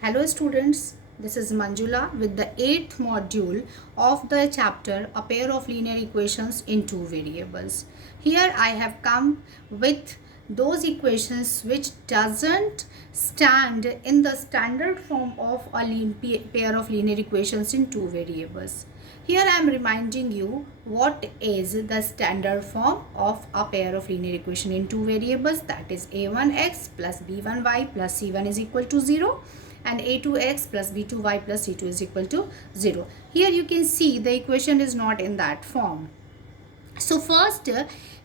Hello students, this is Manjula with the 8th module of the chapter A Pair of Linear Equations in Two Variables. Here I have come with those equations which doesn't stand in the standard form of a pair of linear equations in two variables. Here I am reminding you what is the standard form of a pair of linear equation in two variables, that is a1x plus b1y plus c1 is equal to 0 and a2x plus b2y plus c2 is equal to 0. Here you can see the equation is not in that form. So first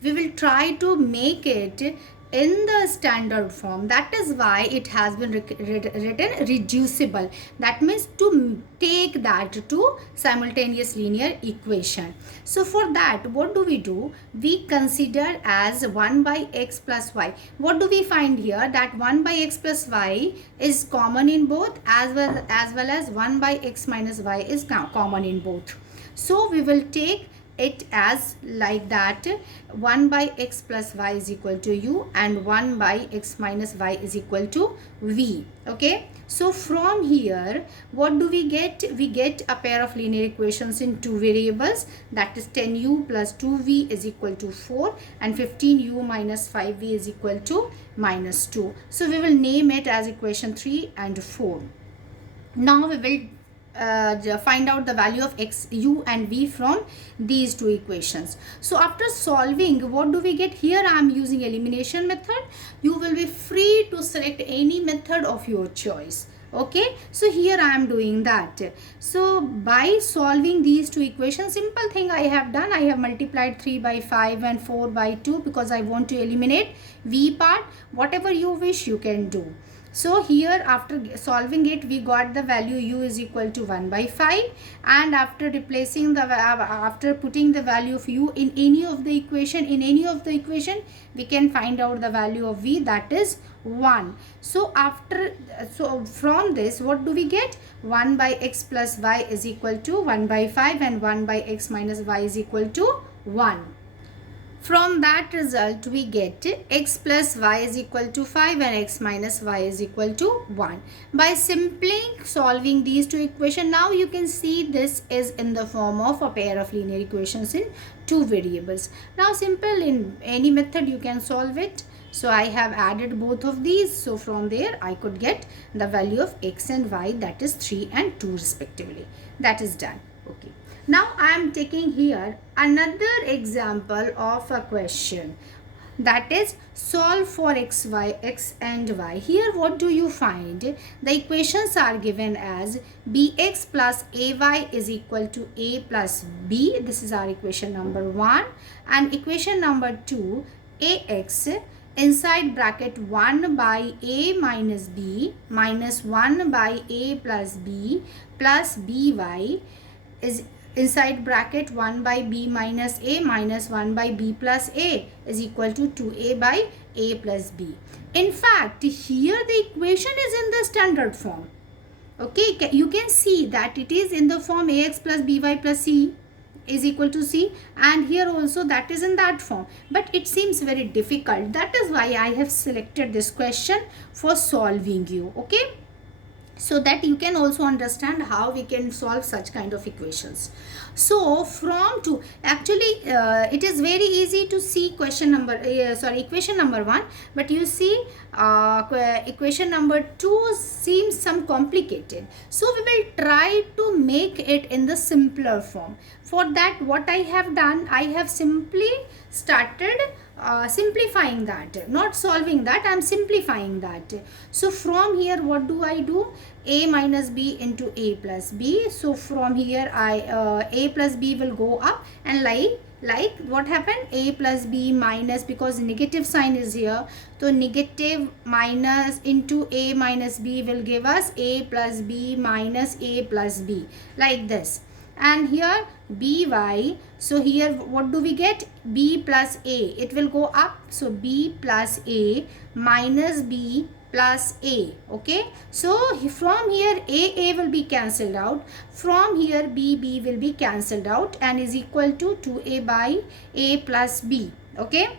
we will try to make it in the standard form. That is why it has been written reducible. That means to take that to simultaneous linear equation. So for that, what do? We consider as 1 by x plus y. What do we find here? That 1 by x plus y is common in both, as well as 1 by x minus y is common in both. So we will take it as like that, 1 by x plus y is equal to u and 1 by x minus y is equal to v. Okay, so from here what do we get? We get a pair of linear equations in two variables, that is 10u plus 2v is equal to 4 and 15u minus 5v is equal to minus 2. So we will name it as equation 3 and 4. Now we will find out the value of x, u and v from these two equations. So after solving, what do we get? Here I am using elimination method. You will be free to select any method of your choice. Okay, so here I am doing that. So by solving these two equations, simple thing I have done, I have multiplied 3 by 5 and 4 by 2 because I want to eliminate v part. Whatever you wish you can do. So here after solving it, we got the value u is equal to 1 by 5, and after replacing the after putting the value of u in any of the equation, we can find out the value of v, that is 1. So from this what do we get? 1 by x plus y is equal to 1 by 5 and 1 by x minus y is equal to 1. From that result, we get x plus y is equal to 5 and x minus y is equal to 1. By simply solving these two equations, now you can see this is in the form of a pair of linear equations in two variables. Now simple, in any method you can solve it. So I have added both of these. So from there I could get the value of x and y, that is 3 and 2 respectively. That is done. Okay. Now I am taking here another example of a question, that is solve for x and y. Here what do you find? The equations are given as bx plus ay is equal to a plus b. This is our equation number 1, and equation number 2, ax inside bracket 1 by a minus b minus 1 by a plus b plus by is inside bracket 1 by b minus a minus 1 by b plus a is equal to 2a by a plus b. In fact, here the equation is in the standard form. Okay, you can see that it is in the form ax plus by plus c is equal to c, and here also that is in that form, but it seems very difficult. That is why I have selected this question for solving you. Okay, so that you can also understand how we can solve such kind of equations. So from to actually it is very easy to see equation number 1, but you see equation number 2 seems some complicated. So we will try to make it in the simpler form. For that, what I have done, I have simply started simplifying that, not solving that, I am simplifying that. So from here what do I do? A minus b into a plus b. So from here a plus b will go up, and like what happened, a plus b minus, because negative sign is here, so negative minus into a minus b will give us a plus b minus a plus b, like this. And here by, so here what do we get? B plus a, it will go up, so b plus a minus b plus a. Okay, so from here a will be cancelled out, from here b will be cancelled out, and is equal to 2a by a plus b. Okay,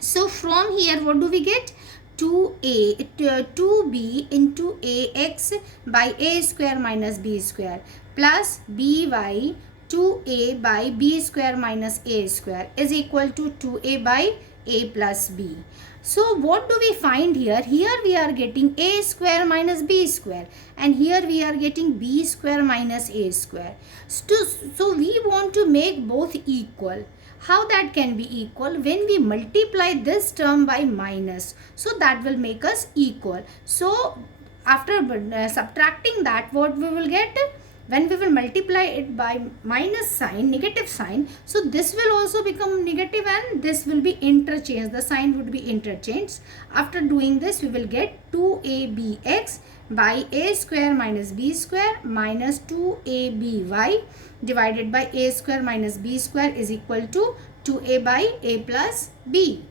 so from here what do we get? 2b into ax by a square minus b square plus by 2a by b square minus a square is equal to 2a by a plus b. So what do we find here? Here we are getting a square minus b square, and here we are getting b square minus a square. So we want to make both equal. How that can be equal? When we multiply this term by minus, so that will make us equal. So after subtracting that, what we will get? When we will multiply it by minus sign, negative sign, so this will also become negative and this will be interchanged. The sign would be interchanged. After doing this, we will get 2abx by a square minus b square minus 2aby divided by a square minus b square is equal to 2a by a plus b.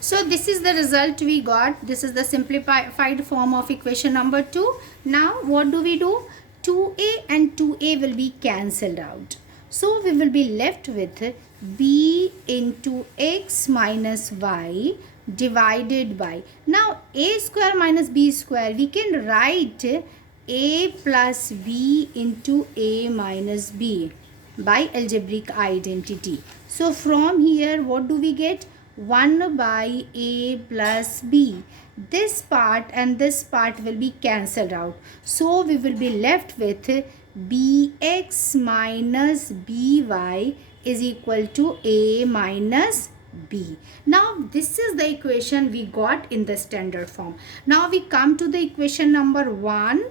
So this is the result we got. This is the simplified form of equation number 2. Now what do we do? 2a and 2a will be cancelled out. So we will be left with b into x minus y divided by. Now a square minus b square, we can write a plus b into a minus b by algebraic identity. So from here what do we get? 1 by a plus b. This part and this part will be cancelled out. So we will be left with bx minus by is equal to a minus b. Now this is the equation we got in the standard form. Now we come to the equation number 1.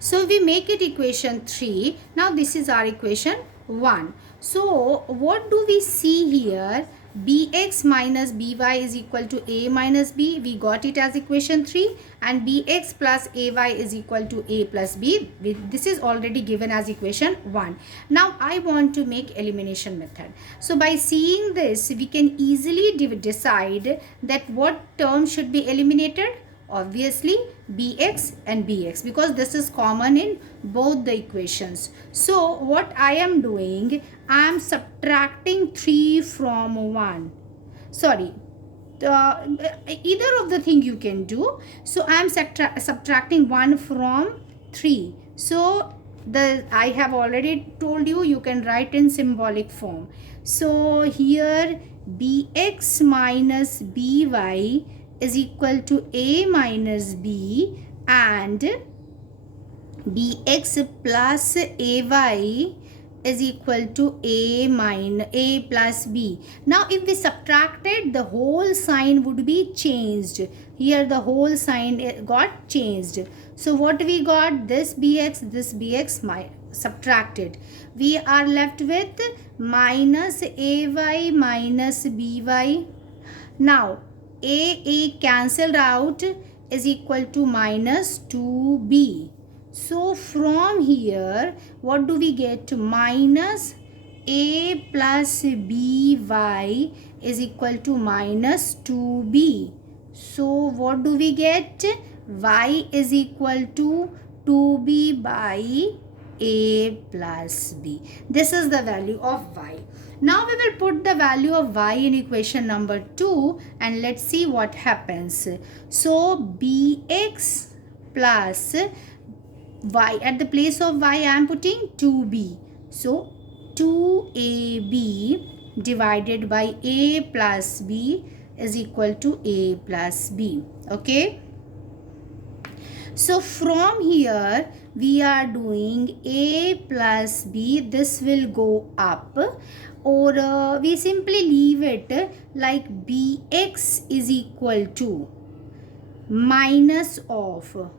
So we make it equation 3. Now this is our equation 1. So what do we see here? Bx minus by is equal to a minus b. We got it as equation 3, and bx plus ay is equal to a plus b. This is already given as equation 1. Now I want to make elimination method. So by seeing this, we can easily decide that what term should be eliminated. Obviously bx and bx, because this is common in both the equations. So what I am doing, I am subtracting 3 from 1. Sorry, either of the thing you can do. So I am subtracting 1 from 3. So I have already told you, you can write in symbolic form. So here bx minus by is equal to a minus b, and bx plus ay is equal to a plus b. Now if we subtracted, the whole sign would be changed. Here the whole sign got changed. So what we got? This bx subtracted. We are left with minus ay minus by. Now a cancelled out is equal to minus 2b. So from here what do we get? Minus a plus by is equal to minus 2b. So what do we get? Y is equal to 2b by a plus b. This is the value of y. Now we will put the value of y in equation number 2 and let's see what happens. So bx plus y, at the place of y I am putting 2b. So 2ab divided by a plus b is equal to a plus b. Okay. So from here we are doing a plus b. This will go up, or we simply leave it like bx is equal to minus of,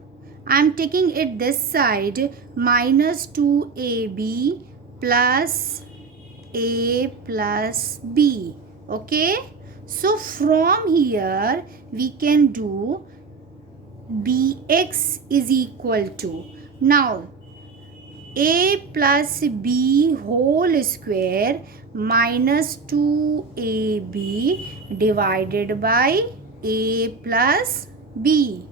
I am taking it this side, minus 2ab plus a plus b. Okay. So from here we can do bx is equal to, now a plus b whole square minus 2ab divided by a plus b.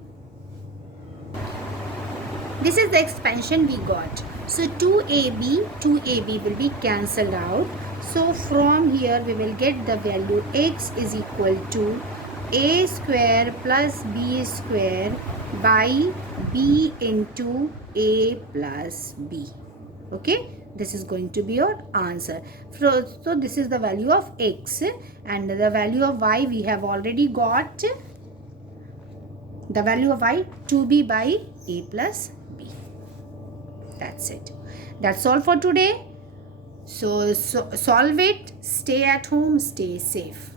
This is the expansion we got. So 2ab will be cancelled out. So from here we will get the value x is equal to a square plus b square by b into a plus b. Okay, this is going to be your answer. So this is the value of x, and the value of y we have already got. The value of y 2b by a plus b. That's it. That's all for today. So solve it, stay at home, stay safe.